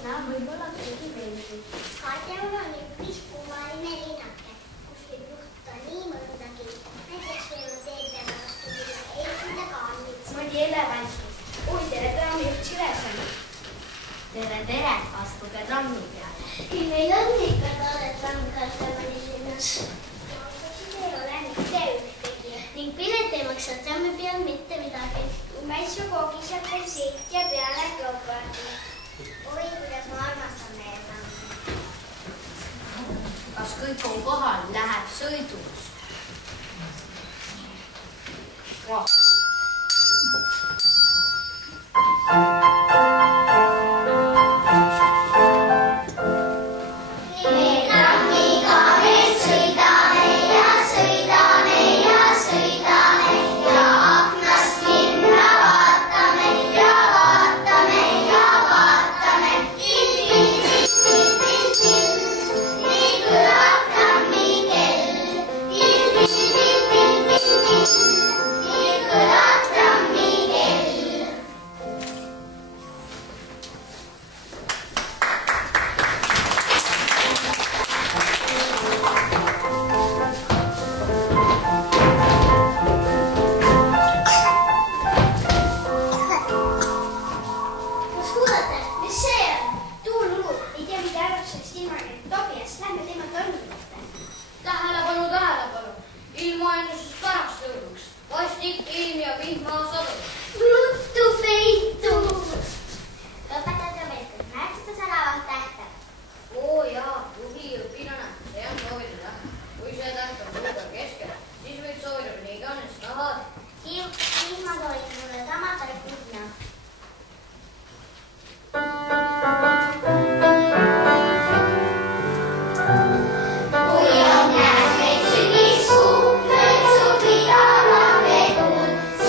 sina võib-olla keegi veelgi. Harjaul on üpris kummaline linnake, kus võib juhtuda nii mõndagi. Näiteks võivad teedele vastu tulla eesmide kaamid. Mõni elevantid. Oi, tere trammijuht Sileson. Tere, astuge trammi peale. Meil on ikka toode tramm Kastamani linnas. Autosid ei ole mitte ühtegi ning pilet ei maksa trammi peal mitte midagi. Mässu koogiseb veel siit ja peale go-karti. Oi, kuidas ma armastan meie trammi. Kas kõik on kohal? Läheb sõidus.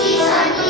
Siis on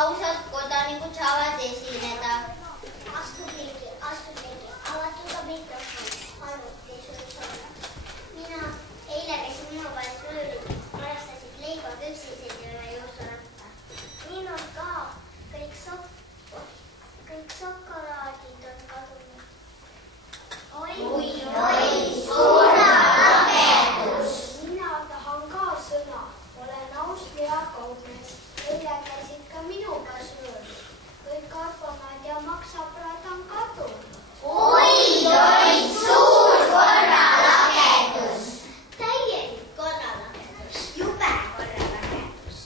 ausad kodanikud saavad esineda. Astudlegi, avatud ka mikrofon, arvuti sul olla. Mina eile käisin minu peal söörid, varastasid leiba, küpsiseid ja üle juusurappa. Minul ka kõik šokolaadid on kadunud. Oi, suunalagedus! Mina tahan ka sõna. Olen aus ja kaugnes. Eile käisid ka minuga söörid. Kõik arvamad ja maksabrad on kadunud. Oi, suur korralagedus! Täielik korralagedus. Jube korralagedus.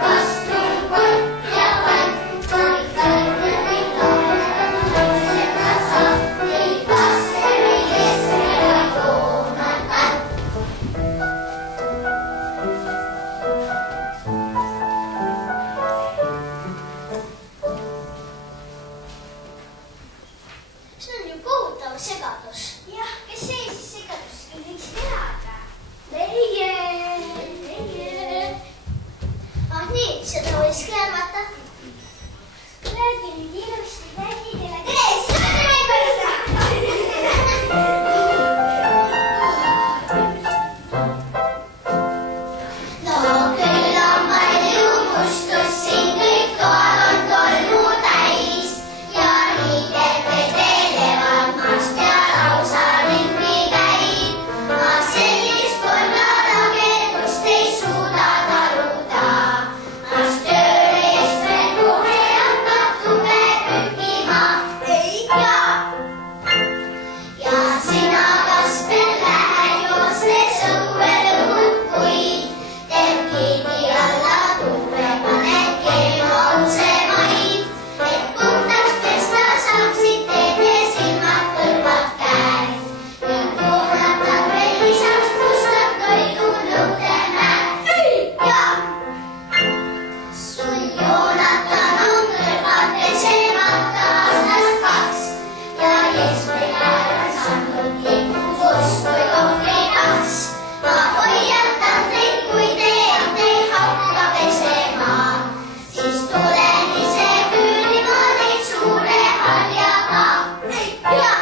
Vastu võiski arvata. Räägi nüüd ilusti tädidele. Tere! No küll on palju mustus, siin kõik toal on tolmu täis ja riided vedelevad maast ja lausa ringi käib. Ma sellist korda lagedust ei suuda taluda. Maast tööle eest veel kohe hakkab tuge pühkima. Ei tea! Ja sina kas veel lähed joostes õue lõhud, kuid teeb kiidi alla tuve, paned keema otse maid, et puhtaks pesta saaksid teed ja silmad, kõrvad, käed. Ja Joonatan veel lisaks mustab toidu nõudemäed. Ei tea! Sul Joonatan on kõrvad pesemata aastast 2 ja Jesperga on saanud lippust kui kohvikaks. Ma hoiatan teid, kui te ei hakka pesema, siis tulen ise küülima neid suure harjaga. Ei tea!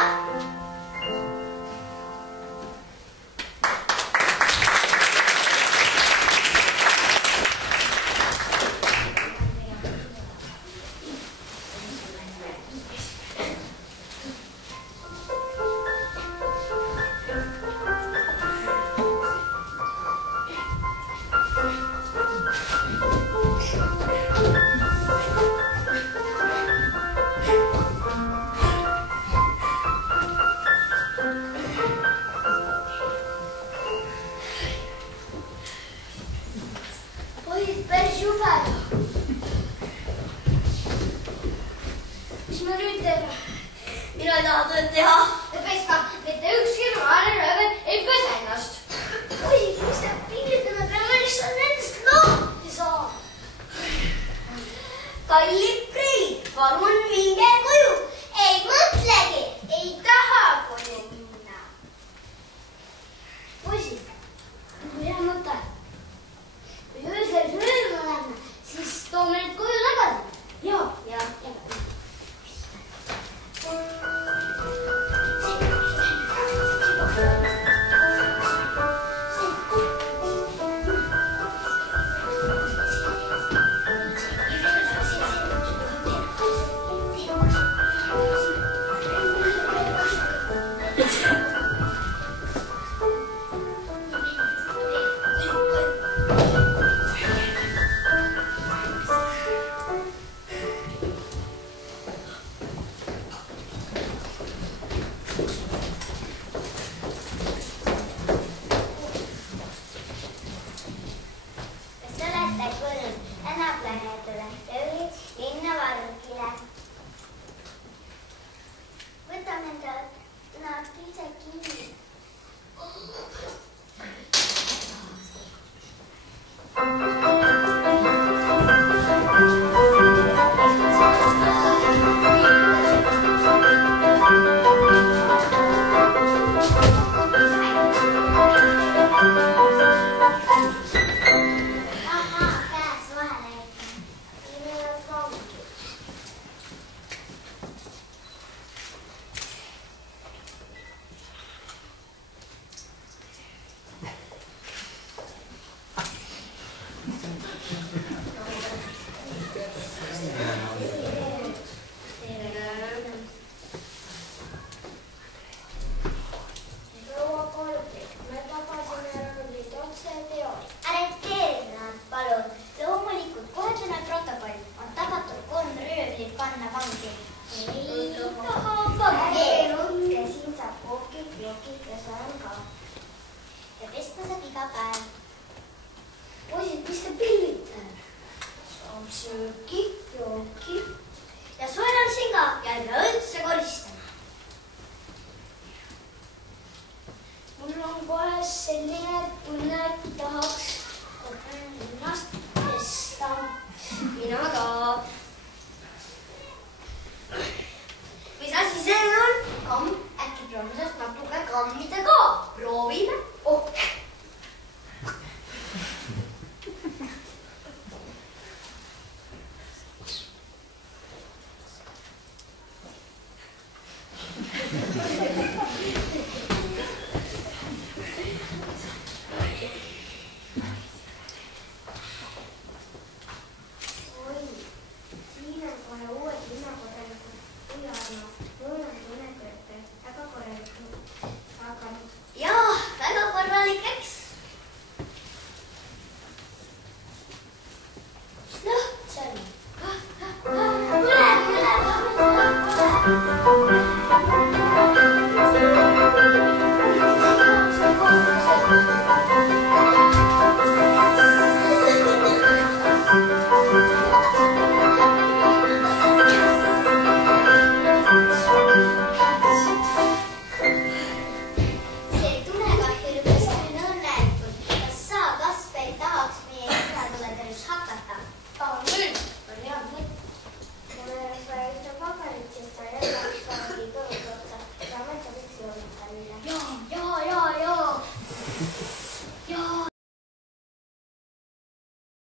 Poisid päris jube. Mis me nüüd teeme? Mina ei taha tööd teha. Pesta, mitte ükski noare röövel ei pese ennast. Poisid, mis te pingitame, peame lihtsalt nendest lahti saama. Kalli